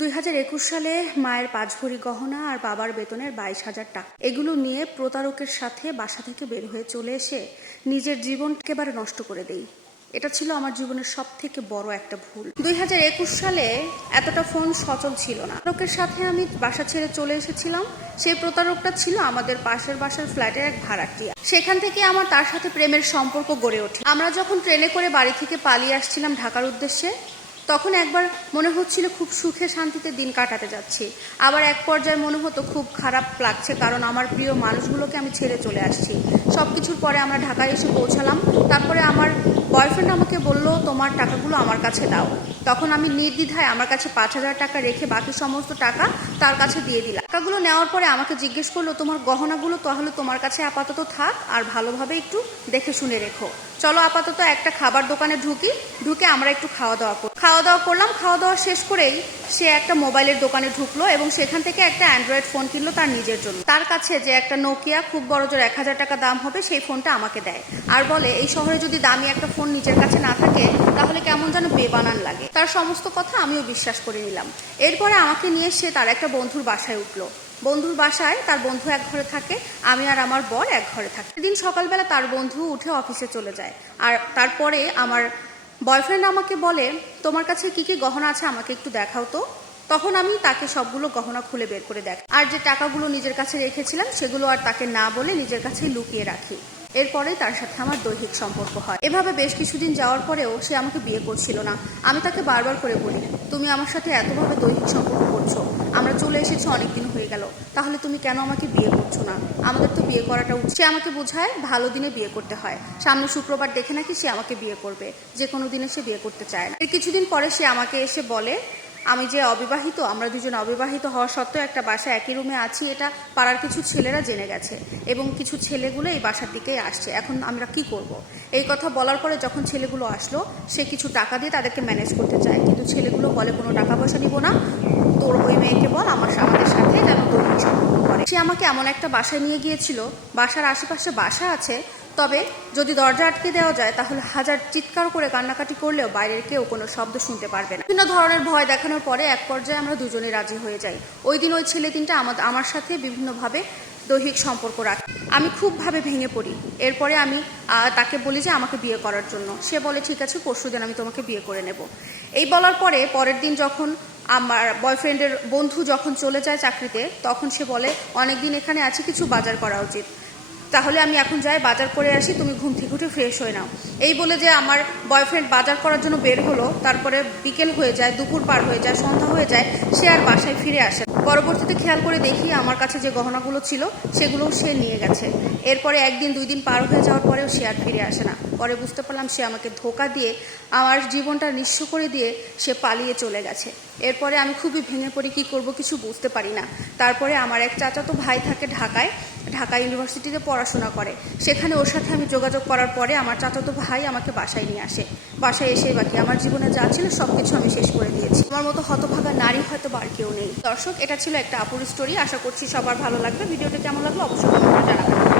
দুই হাজার একুশ সালে মায়ের পাঁচ ভরি গহনা আর বাবার বেতনের বাইশ হাজার টাকা। এগুলো নিয়ে প্রতারকের সাথে বাসা থেকে বের হয়ে চলে এসে নিজের জীবন একেবারে নষ্ট করে দেই। এটা ছিল আমার জীবনের সব থেকে বড় একটা ভুল। দুই হাজার একুশ সালে এতটা ফোন সচল ছিল না। লোকের সাথে আমি বাসা ছেড়ে চলে এসেছিলাম। সেই প্রতারকটা ছিল আমাদের পাশের বাসার ফ্ল্যাটের এক ভাড়াটিয়া। সেখান থেকে আমার তার সাথে প্রেমের সম্পর্ক গড়ে ওঠে। আমরা যখন ট্রেনে করে বাড়ি থেকে পালিয়ে আসছিলাম ঢাকার উদ্দেশ্যে তখন একবার মনে হচ্ছিল খুব সুখে শান্তিতে দিন কাটাতে যাচ্ছি। আবার এক পর্যায়ে মনে হতো খুব খারাপ লাগছে কারণ আমার প্রিয় মানুষগুলোকে আমি ছেড়ে চলে আসছি। সব কিছুর পরে আমরা ঢাকায় এসে পৌঁছালাম। তারপরে আমার বয়ফ্রেন্ড আমাকে বলল, তোমার টাকাগুলো আমার কাছে দাও। তখন আমি নির্দ্বিধায় আমার কাছে পাঁচ হাজার টাকা রেখে বাকি সমস্ত টাকা তার কাছে দিয়ে দিলাম। টাকাগুলো নেওয়ার পরে আমাকে জিজ্ঞেস করল, তোমার গহনাগুলো তাহলে তোমার কাছে আপাতত থাক, আর ভালোভাবে একটু দেখে শুনে রেখো। চলো আপাতত একটা খাবার দোকানে ঢুকি, ঢুকে আমরা একটু খাওয়া দাওয়া করি। খাওয়া দাওয়া করলাম খাওয়া দাওয়া শেষ করেই সে একটা মোবাইলের দোকানে ঢুকলো এবং সেখান থেকে একটা অ্যান্ড্রয়েড ফোন কিনলো তার নিজের জন্য। তার কাছে যে একটা নোকিয়া খুব বড় জোর এক হাজার টাকা দাম হবে, সেই ফোনটা আমাকে দেয়। আর বলে, এই শহরে যদি দামি একটা ফোন নিজের কাছে না থাকে, তাহলে কেমন যেন বেবানান লাগে। তার সমস্ত কথা আমিও বিশ্বাস করে নিলাম। এরপরে আমাকে নিয়ে সে তার একটা বন্ধুর বাসায় উঠল। বন্ধুর বাসায় তার বন্ধু এক ঘরে থাকে, আমি আর আমার বর এক ঘরে থাকি। দিন সকালবেলা তার বন্ধু উঠে অফিসে চলে যায়। আর তারপরে আমার বয়ফ্রেন্ড আমাকে বলে, তোমার কাছে কি কি গহনা আছে আমাকে একটু দেখাও তো। তখন আমি তাকে সবগুলো গহনা খুলে বের করে দেখ আর যে টাকাগুলো নিজের কাছে রেখেছিলাম, সেগুলো আর তাকে না বলে নিজের কাছে লুকিয়ে রাখি। এরপরে তার সাথে আমার দৈহিক সম্পর্ক হয়। এভাবে বেশ কিছুদিন যাওয়ার পরেও সে আমাকে বিয়ে করছিল না। আমি তাকে বারবার করে বলি, তুমি আমার সাথে এতভাবে দৈহিক সম্পর্ক করছ, আমরা চলে এসেছি অনেক দিন হয়ে গেল, তাহলে তুমি কেন আমাকে বিয়ে করছ না? আমাদের তো বিয়ে করাটা উচিত। সে আমাকে বোঝায়, ভালো দিনে বিয়ে করতে হয়। সামনে শুক্রবার দেখে নাকি সে আমাকে বিয়ে করবে। যে কোনো দিনে সে বিয়ে করতে চায় না। এর কিছুদিন পরে সে আমাকে এসে বলে আমি যে অবিবাহিত, আমরা দুজন অবিবাহিত হওয়া সত্ত্বেও একটা বাসা একই রুমে আছি, এটা পাড়ার কিছু ছেলেরা জেনে গেছে। এবং কিছু ছেলেগুলো এই বাসার দিকেই আসছে। এখন আমরা কি করব। এই কথা বলার পরে যখন ছেলেগুলো আসলো, সে কিছু টাকা দিয়ে তাদেরকে ম্যানেজ করতে চায়। কিন্তু ছেলেগুলো বলে, কোনো টাকা পয়সা নিব না। তোর ওই মেয়েকে বল, আমার আমাদের সাথে যেন তোর সম্পর্ক করে। সে আমাকে এমন একটা বাসায় নিয়ে গিয়েছিল। বাসার আশেপাশে বাসা আছে তবে যদি দরজা আটকে দেওয়া যায়, তাহলে হাজার চিৎকার করে কান্নাকাটি করলেও বাইরের কেউ কোনো শব্দ শুনতে পারবে না। বিভিন্ন ধরনের ভয় দেখানোর পরে এক পর্যায়ে আমরা দুজনে রাজি হয়ে যাই। ওই দিন ওই ছেলে তিনটা আমার সাথে বিভিন্নভাবে দৈহিক সম্পর্ক রাখে। আমি খুবভাবে ভেঙে পড়ি। এরপরে আমি তাকে বলি যে আমাকে বিয়ে করার জন্য। সে বলে, ঠিক আছে, পরশু দিন আমি তোমাকে বিয়ে করে নেব। এই বলার পরে পরের দিন যখন আমার বয়ফ্রেন্ডের বন্ধু যখন চলে যায় চাকরিতে, তখন সে বলে অনেক দিন এখানে আছে, কিছু বাজার করা উচিত। তাহলে আমি এখন যাই বাজার করে আসি, তুমি ঘুম থেকে উঠে ফ্রেশ হয়ে নাও। এই বলে যে আমার বয়ফ্রেন্ড বাজার করার জন্য বের হলো, তারপরে বিকেল হয়ে যায়, দুপুর পার হয়ে যায়, সন্ধ্যা হয়ে যায়, সে আর বাসায় ফিরে আসে পরবর্তীতে খেয়াল করে দেখি আমার কাছে যে গহনাগুলো ছিল, সেগুলোও সে নিয়ে গেছে। এরপরে একদিন, দুই দিন পার হয়ে যাওয়ার পরেও সে আর ফিরে আসে না। পরে বুঝতে পারলাম সে আমাকে ধোকা দিয়ে আমার জীবনটা নিঃস্ব করে দিয়ে সে পালিয়ে চলে গেছে। এরপরে আমি খুবই ভেঙে পড়ি, কী করব কিছু বুঝতে পারি না। তারপরে আমার এক চাচাতো ভাই থাকে ঢাকায়, ঢাকা ইউনিভার্সিটিতে পড়াশোনা করে। সেখানে ওর সাথে আমি যোগাযোগ করার পরে আমার চাচাতো ভাই আমাকে বাসায় নিয়ে আসে। বাসায় এসে বাকি আমার জীবনে যা ছিল সব কিছু আমি শেষ করে দিয়েছি। আমার মতো হতভাগা নারী হয়তো বার কেউ নেই। দর্শক, এটা ছিল একটা আপুর স্টোরি আশা করছি সবার ভালো লাগবে। ভিডিওটা কেমন লাগল অবশ্যই জানাবেন।